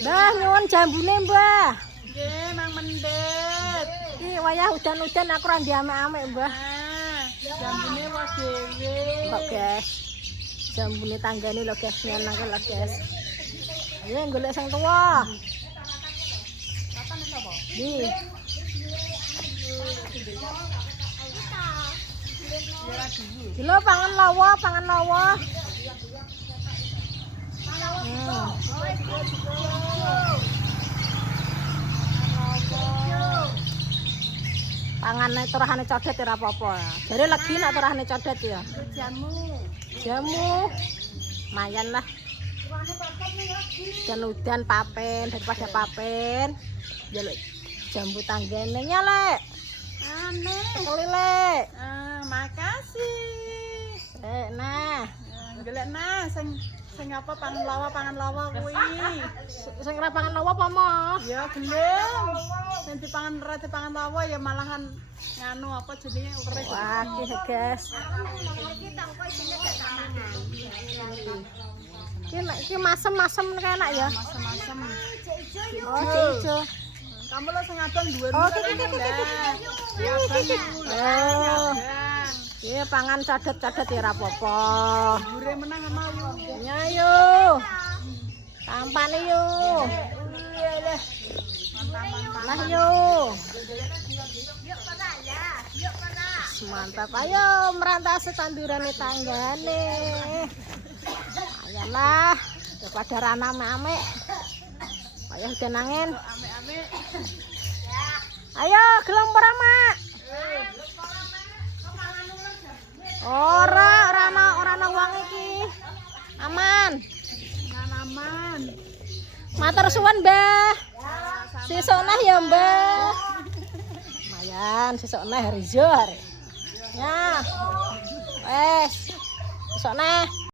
Mbah nyuwun jambune, Mbah. Nggih, Mang Mendet. Iki wayah udan-udan aku ora ndiame-ame, Mbah. Jambune wae dhewe. Kok, guys. Jambune tanggane lho, guys. Nyenengke lho, guys. Ayo golek sing tuwa. Kapan sapa? Nih. Dilo pangan lawa, pangan lawa. Pangan turahane codet ora apa-apa. Jare legi nek turahane codet ya. Jamu. Jamu. Lumayan lah. Udan papen daripada papen. Jaluk jambu tanggane nyalek. Aneh. Kelilek. Makasih. Nah. Golek nah sing apa pangan lawa kuwi. Sing ora pangan lawa apa mo? Ya gelem. Sing dipangan lawa ya malahan nganu apa jenenge keris. Wah, iki guys. Iki masem-masem enak ya. Masem-masem. Oh, ijo. Kamu lo sing adon dhuwur. Oh, iki. Oh. Iya, pangan cadet-cadet ya ora apa-apa. Dhuwure menang sama lu. Nyayo. Tampane yo. Lah yo. Mantap. Ayo merantasi tandurane tanggane. Ayolah, daripada rame-rame. Ayo udan angin. Ame-ame. Ayo gelem ora, Mak? Ora ana wong iki. Aman. Aman. Matur suwun, Mbah. Sesuk neh ya, Mbah. Lumayan, sesuk neh Rizor. Ya. Wes. Sesuk neh.